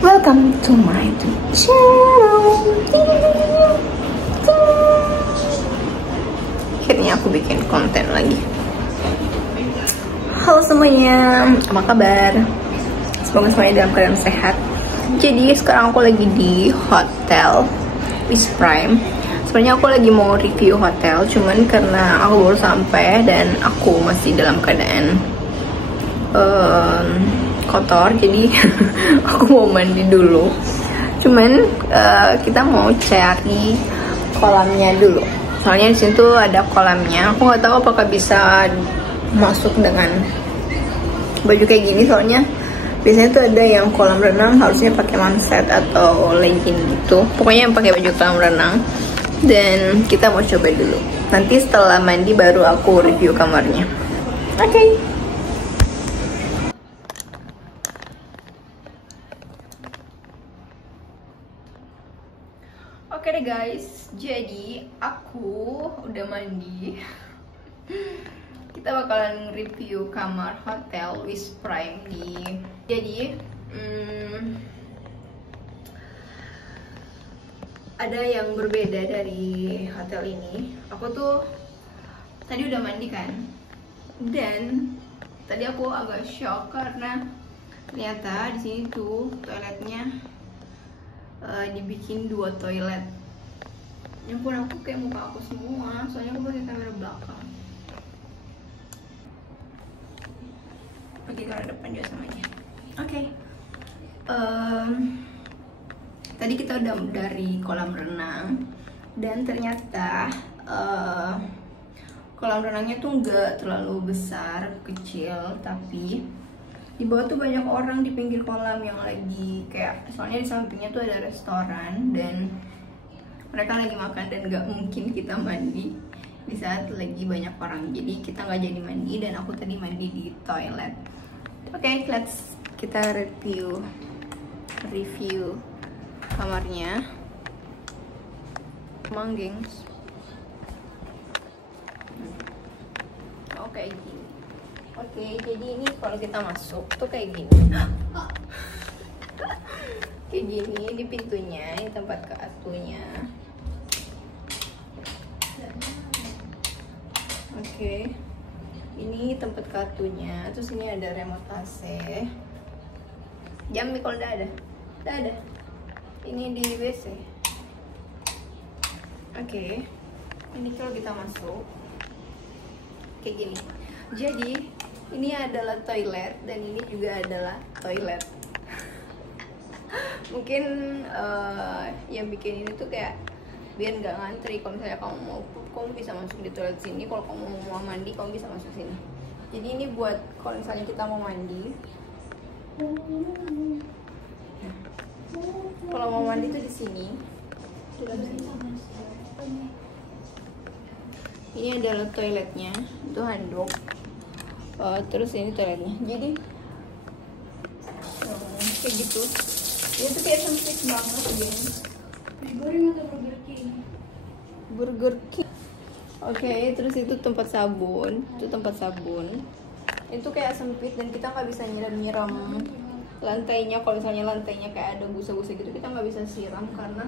Welcome to my channel. Akhirnya aku bikin konten lagi. Halo semuanya, apa kabar? Semoga semuanya dalam keadaan sehat. Jadi sekarang aku lagi di hotel Wis Prime. Sebenarnya aku lagi mau review hotel, cuman karena aku baru sampai dan aku masih dalam keadaan kotor, jadi aku mau mandi dulu. Cuman kita mau cari kolamnya dulu. Soalnya di situ tuh ada kolamnya. Aku nggak tahu apakah bisa masuk dengan baju kayak gini. Soalnya biasanya tuh ada yang kolam renang harusnya pakai manset atau legging gitu. Pokoknya yang pakai baju kolam renang. Dan kita mau coba dulu. Nanti setelah mandi baru aku review kamarnya. Oke. Oke deh guys, jadi aku udah mandi. Kita bakalan review kamar hotel Wis Prime nih. Jadi ada yang berbeda dari hotel ini. Aku tuh tadi udah mandi kan, dan tadi aku agak shock karena ternyata di sini tuh toiletnya dibikin 2 toilet. Yang pun aku kayak muka aku semua, soalnya aku pakai kamera belakang. Pakai kamera depan juga sama aja. Oke. Tadi kita udah dari kolam renang dan ternyata kolam renangnya tuh nggak terlalu besar, kecil, tapi di bawah tuh banyak orang di pinggir kolam yang lagi kayak, soalnya di sampingnya tuh ada restoran dan mereka lagi makan dan nggak mungkin kita mandi di saat lagi banyak orang. Jadi kita nggak jadi mandi dan aku tadi mandi di toilet. Oke, kita review kamarnya. Manggings. Oke, gini. Oke, jadi ini kalau kita masuk tuh kayak gini. Kayak gini di pintunya, ini tempat ke atunya. Oke. Ini tempat ke atunya. Terus ini ada remote AC. Jam nih kalau udah ada. Udah ada. Ini di WC. Oke. Ini kalau kita masuk kayak gini. Jadi ini adalah toilet dan ini juga adalah toilet. Mungkin yang bikin ini tuh kayak biar nggak ngantri. Kalau misalnya kamu mau pup, kamu bisa masuk di toilet sini. Kalau kamu mau mandi, kamu bisa masuk sini. Jadi ini buat kalau misalnya kita mau mandi. Nah, kalau mau mandi tuh di sini. Ini adalah toiletnya, itu handuk. Terus ini toiletnya. Jadi kayak gitu. Ini tuh kayak sempit banget gini. Goreng atau Burger King? Burger King. Oke, terus itu tempat sabun. Itu tempat sabun. Itu kayak sempit dan kita nggak bisa nyiram lantainya. Kalau misalnya lantainya kayak ada busa-busa gitu, kita nggak bisa siram karena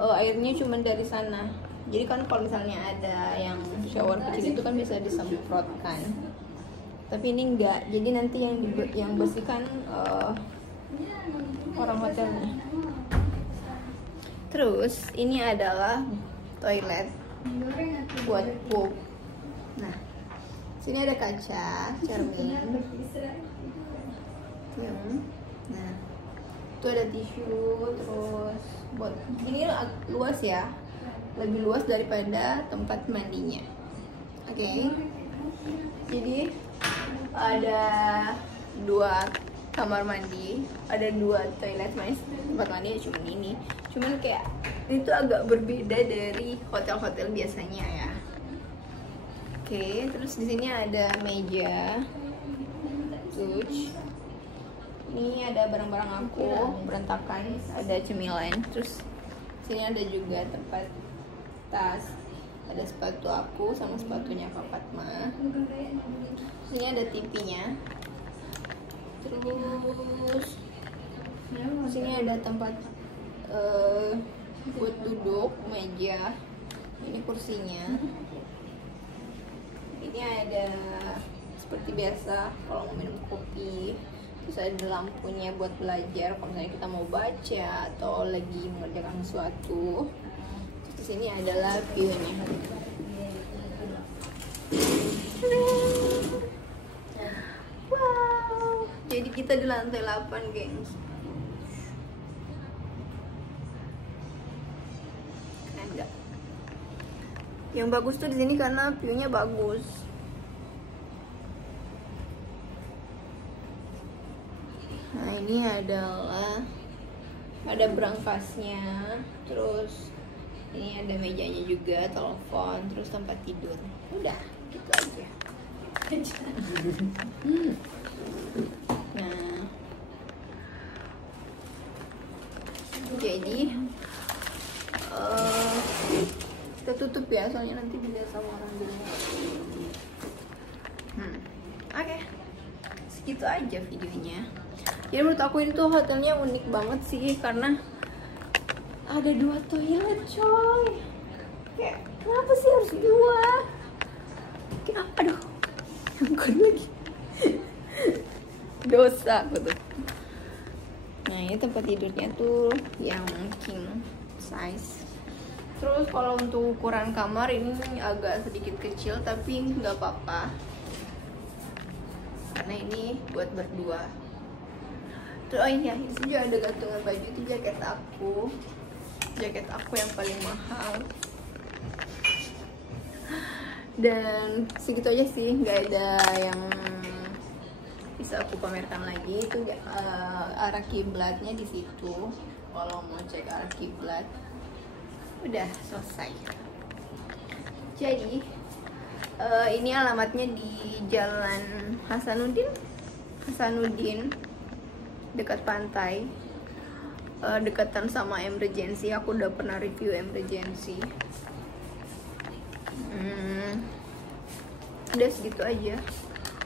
airnya cuma dari sana. Jadi kan kalau misalnya ada yang shower kecil itu kan bisa disemprotkan. Tapi ini enggak. Jadi nanti yang bersihkan orang hotelnya. Terus ini adalah toilet buat pup. Nah, sini ada kaca cermin. Nah, itu ada tisu. Terus buat ini luas ya, lebih luas daripada tempat mandinya. Oke. Jadi ada 2 kamar mandi, ada 2 toilet, tempat mandi cuma ini. Cuman kayak ini tuh agak berbeda dari hotel-hotel biasanya ya. Oke, terus di sini ada meja, couch. Ini ada barang-barang aku berantakan, ada cemilan. Terus sini ada juga tempat tas, ada sepatu aku sama sepatunya Kak Fatma. Sini ada TV-nya. Terus Di sini ada tempat buat duduk, meja. Ini kursinya. Ini ada seperti biasa kalau mau minum kopi. Terus ada lampunya buat belajar kalau misalnya kita mau baca atau lagi mengerjakan sesuatu. Terus di sini adalah view-nya. Wow. Jadi kita di lantai 8, gengs. Keren nggak? Yang bagus tuh di sini karena view-nya bagus. Nah, ini adalah ada berangkasnya, terus ini ada mejanya juga, telepon, terus tempat tidur. Udah, gitu aja. Nah, jadi kita tutup ya, soalnya nanti dilihat sama orang dulu. Oke. Segitu aja videonya. Jadi menurut aku ini tuh hotelnya unik banget sih, karena ada 2 toilet, coy. Kayak kenapa sih harus 2? Kenapa? Aduh, angkut lagi. Dosa betul. Nah, ini tempat tidurnya tuh yang king size. Terus kalau untuk ukuran kamar ini agak sedikit kecil, tapi nggak apa-apa karena ini buat berdua. Terus oh iya, ini juga ada gantungan baju. Itu jaket aku yang paling mahal. Dan segitu aja sih, nggak ada yang bisa aku pamerkan lagi. Itu arah kiblatnya di situ. Kalau mau cek arah kiblat, udah selesai. Jadi ini alamatnya di Jalan Hasanuddin, dekat pantai, dekatan sama Emergency. Aku udah pernah review Emergency. Udah segitu aja.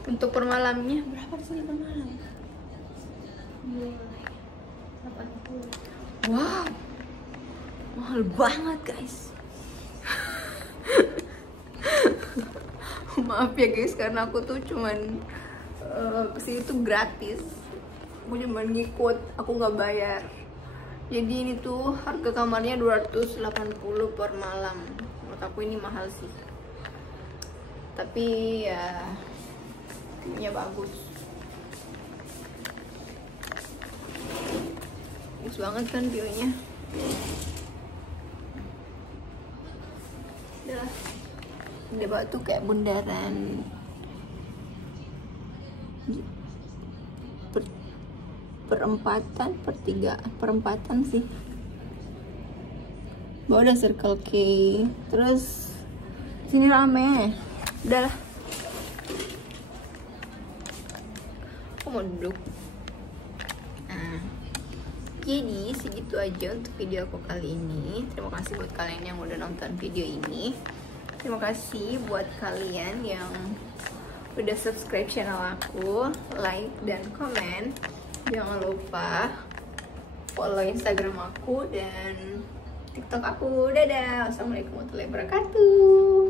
Untuk per malamnya berapa sih per malam? 80. Wow, mahal banget guys. Maaf ya guys, karena aku tuh cuman kesini tuh gratis. Aku cuma ngikut, aku nggak bayar. Jadi ini tuh harga kamarnya 280 per malam. Menurut aku ini mahal sih, tapi ya view-nya bagus. Bagus banget kan view-nya. Udah, di bawah tuh kayak bundaran perempatan sih. Bawah udah Circle K. Terus sini rame. Udah lah, aku mau duduk. Jadi segitu aja untuk video aku kali ini. Terima kasih buat kalian yang udah nonton video ini. Terima kasih buat kalian yang udah subscribe channel aku, like dan komen. Jangan lupa follow Instagram aku dan TikTok aku. Dadah. Wassalamualaikum warahmatullahi wabarakatuh.